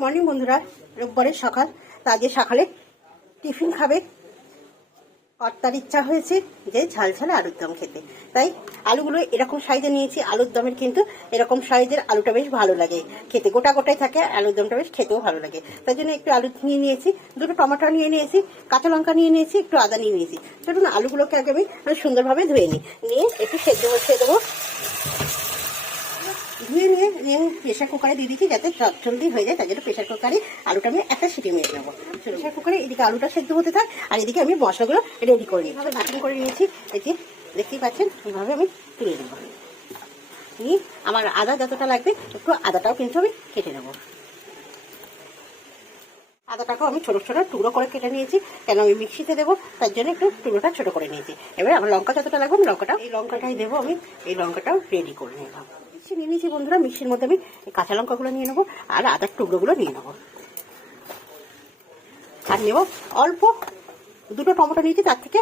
Morning বন্ধুরা। রোববারের সকাল। তা আজকে সকালে টিফিন খাবে। কর্তার ইচ্ছা হয়েছে যে ঝাল ঝাল আলুর দম খেতে। তাই আলুগুলো এরকম সাইজে নিয়েছি, আলুর দমের কিন্তু এরকম সাইজের আলুটা বেশ ভালো লাগে খেতে। গোটা গোটাই থাকে, আলুর দমটা বেশ খেতেও ভালো লাগে। তাই জন্য একটু আলু নিয়ে নিয়েছি, দুটো টমেটো নিয়ে নিয়েছি, কাঁচা লঙ্কা নিয়ে নিয়েছি, একটু আদা নিয়ে নিয়েছি। চলুন আলুগুলোকে আগে আমি সুন্দরভাবে ধুয়ে নিই। নিয়ে একটু সেদ্ধ বসিয়ে দেবো নিয়ে নিয়ে প্রেশার কুকারে দিয়ে দিচ্ছি যাতে জলদি হয়ে যায়, তার জন্য প্রেশার কুকারে আলুটা আমি একটা সিটি মেরে নেব। প্রেশার কুকারে এদিকে আলুটা সেদ্ধ হতে থাক, আর এদিকে আমি মশলাগুলো রেডি করে নিই বাটন করে নিয়েছি, এই দেখতেই পাচ্ছেন, এইভাবে আমি তুলে নেব। নিয়ে আমার আদা যতটা লাগবে, একটু আদাটাও কিন্তু আমি কেটে নেব। আদাটাকেও আমি ছোটো ছোটো টুকরো করে কেটে নিয়েছি, কেন আমি মিক্সিতে দেবো, তার জন্য একটু টুকরোটা ছোটো করে নিয়েছি। এবার আমার লঙ্কা যতটা লাগবে লঙ্কাটা এই লঙ্কাটাই দেবো আমি, এই লঙ্কাটাও রেডি করে নেব। মিক্সি নিয়ে নিয়েছি বন্ধুরা মিক্সির মধ্যে আমি এই কাঁচা লঙ্কাগুলো নিয়ে নেব, আর আদার টুকরোগুলো নিয়ে নেব। আর নেব অল্প দুটো টমেটো নিয়েছি, তার থেকে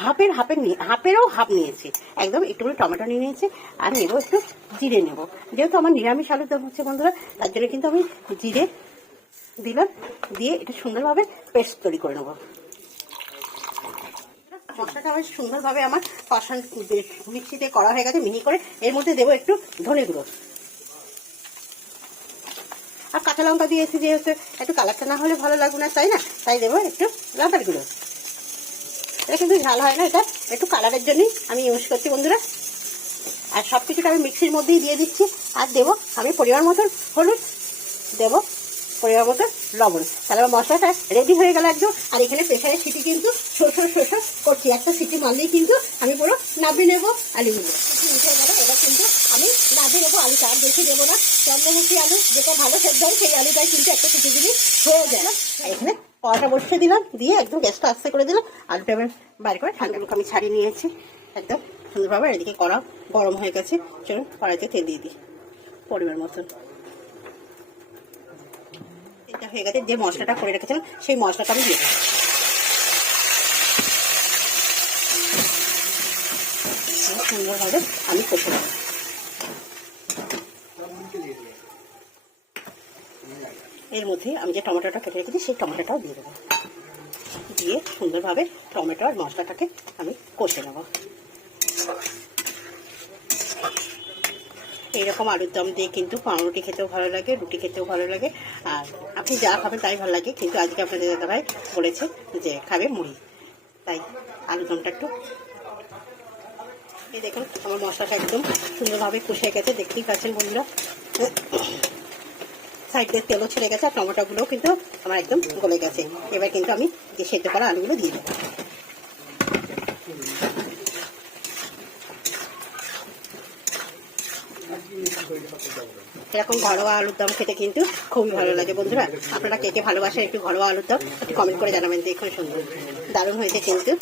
হাফের হাফের নিয়ে, হাফেরও হাফ নিয়েছি। একদম একটু করে টমেটো নিয়ে নিয়েছি, আর নেব একটু জিরে নেব। যেহেতু আমার নিরামিষ আলু দম হচ্ছে বন্ধুরা, তার জন্য কিন্তু আমি জিরে দিলাম, দিয়ে এটা সুন্দরভাবে পেস্ট তৈরি করে নেব। মশলাটা বেশ সুন্দরভাবে আমার কষান মিক্সিতে করা হয়ে গেছে, মিহি করে। এর মধ্যে দেবো একটু ধনে গুঁড়ো। আর কাঁচা লঙ্কা দিয়েছি যেহেতু, একটু কালারটা না হলে ভালো লাগবে না, তাই না? তাই দেবো একটু লঙ্কার গুঁড়ো। এটা কিন্তু ঝাল হয় না, এটা একটু কালারের জন্যই আমি ইউজ করছি বন্ধুরা। আর সব কিছুটা আমি মিক্সির মধ্যেই দিয়ে দিচ্ছি। আর দেবো আমি পরিমাণ মতন হলুদ দেবো। পরিমাণ মতন লবণ। তাহলে আমার মশলাটা রেডি হয়ে গেল একদম। আর এখানে প্রেশারের সিটি কিন্তু শোষো শোষো করছি। একটা সিটি মারলেই কিন্তু আমি পুরো নাবিয়ে নেব আলুগুলো। সিটি উঠে গেল, এবার কিন্তু আমি নাবিয়ে নেব আলুটা। আর বেশি দেবো না। চন্দ্রমুখী আলু যেটা ভালো সেদ্ধ হয়, সেই আলুটাই কিন্তু একটা সিটি দিলেই হয়ে যায়। এখানে কড়াটা বসিয়ে দিলাম। দিয়ে একদম গ্যাসটা আস্তে করে দিলাম। আলুটা এবার বাইরে করে ঠান্ডা লোক আমি ছাড়িয়ে নিয়েছি। একদম সুন্দরভাবে এদিকে কড়া গরম হয়ে গেছে। চলুন কড়াইতে তেল দিয়ে দিই। পরিমাণ মতন। এটা হয়ে গেছে, যে মশলাটা করে রেখেছিলাম, সেই মশলাটা আমি দিয়ে দেবো সুন্দরভাবে আমি কষে দেবো এর মধ্যে আমি যে টমেটোটা কেটে রেখেছি, সেই টমেটোটাও দিয়ে দেবো। দিয়ে সুন্দরভাবে টমেটো আর মশলাটাকে আমি কষে নেব। এইরকম আলুর দম দিয়ে কিন্তু পাউরুটি খেতেও ভালো লাগে, রুটি খেতেও ভালো লাগে, আর আপনি যা খাবেন তাই ভালো লাগে, কিন্তু আজকে আপনাদের দাদা ভাই বলেছে যে খাবে মুড়ি। তাই আলুর দমটা একটু এই দেখুন, আমার মশলাটা একদম সুন্দরভাবে কষে গেছে, দেখতেই পাচ্ছেন বন্ধুরা। সাইড দিয়ে তেলও ছেড়ে গেছে, আর টমেটোগুলোও কিন্তু আমার একদম গলে গেছে। এবার কিন্তু আমি যে সেদ্ধ করা আলুগুলো দিয়ে দেবো। এরকম ঘরোয়া আলুর দম খেতে কিন্তু খুবই ভালো লাগে বন্ধুরা। আপনারা কে কে ভালোবাসেন একটু ঘরোয়া আলুর দম, একটু কমেন্ট করে জানাবেন, দেখুন সুন্দর। দারুণ হয়েছে কিন্তু।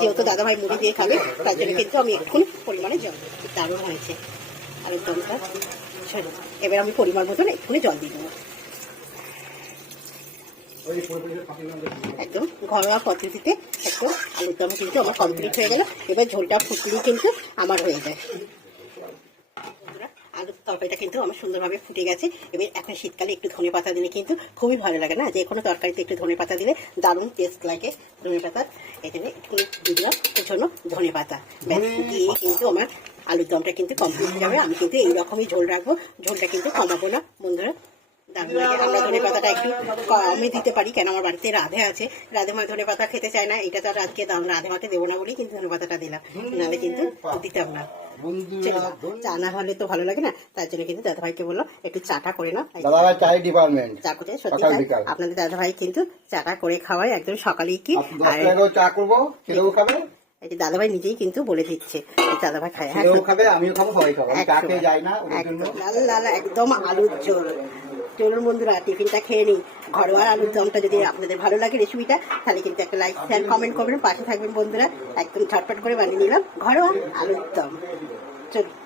যেহেতু দাদাভাই মুড়ি দিয়ে খাবে, তার জন্য কিন্তু আমি একটু পরিমাণে জল। দারুণ হয়েছে আলুর দমটা। এবার আমি পরিমাণ মতন একটুখানি জল দিয়ে দেবো একদম ঘরোয়া পদ্ধতিতে একদম আলুর দম কিন্তু আমার কমপ্লিট হয়ে গেল। এবার ঝোলটা ফুটলেই কিন্তু আমার হয়ে যায়। তরকারিটা কিন্তু আমার সুন্দরভাবে ফুটে গেছে। এবার এখন শীতকালে একটু ধনে পাতা দিলে কিন্তু খুবই ভালো লাগে না? যে কোনো তরকারিতে একটু ধনে পাতা দিলে দারুণ টেস্ট লাগে ধনে পাতা। এই জন্য একটু দিলাম জন্য ধনে পাতা। দিয়ে কিন্তু আমার আলুর দমটা কিন্তু কমপ্লিট হয়ে যাবে। আমি কিন্তু এইরকমই ঝোল রাখব। ঝোলটা কিন্তু কমাবো না। আমরা ধনে পাতাটা একটু কমই দিতে পারি কেন আমার বাড়িতে রাধে আছে। রাধে মা ধনে পাতা খেতে চায় না এটা তো আর আজকে দাম রাধে মাকে দেবো না বলেই কিন্তু ধনে পাতাটা দিলাম। নাহলে কিন্তু দিতাম না। চা না হলে তো ভালো লাগে না তার জন্য কিন্তু দাদা ভাইকে বলল একটু চাটা করে নাও। ডিপার্টমেন্ট চা সত্যি। বিকাল। আপনাদের দাদা ভাই কিন্তু চাটা করে খাওয়ায় একদম সকালেই কি চা করব ছেলেও খাবে? নিজেই কিন্তু বলে দিচ্ছে দাদা ভাই খায় হ্যাঁ খাবে আমিও খাব সবাই খাব। একদম। যাই না ওদের জন্য। একদম লাল লাল একদম আলুর ঝোল। চলুন বন্ধুরা, টিফিনটা খেয়ে নিই। ঘরোয়া আলুর দমটা যদি আপনাদের ভালো লাগে রেসিপিটা, তাহলে কিন্তু একটা লাইক শেয়ার কমেন্ট করবেন। পাশে থাকবেন বন্ধুরা। একদম ঝটপট করে বানিয়ে নিলাম ঘরোয়া আলুর দম। চলুন।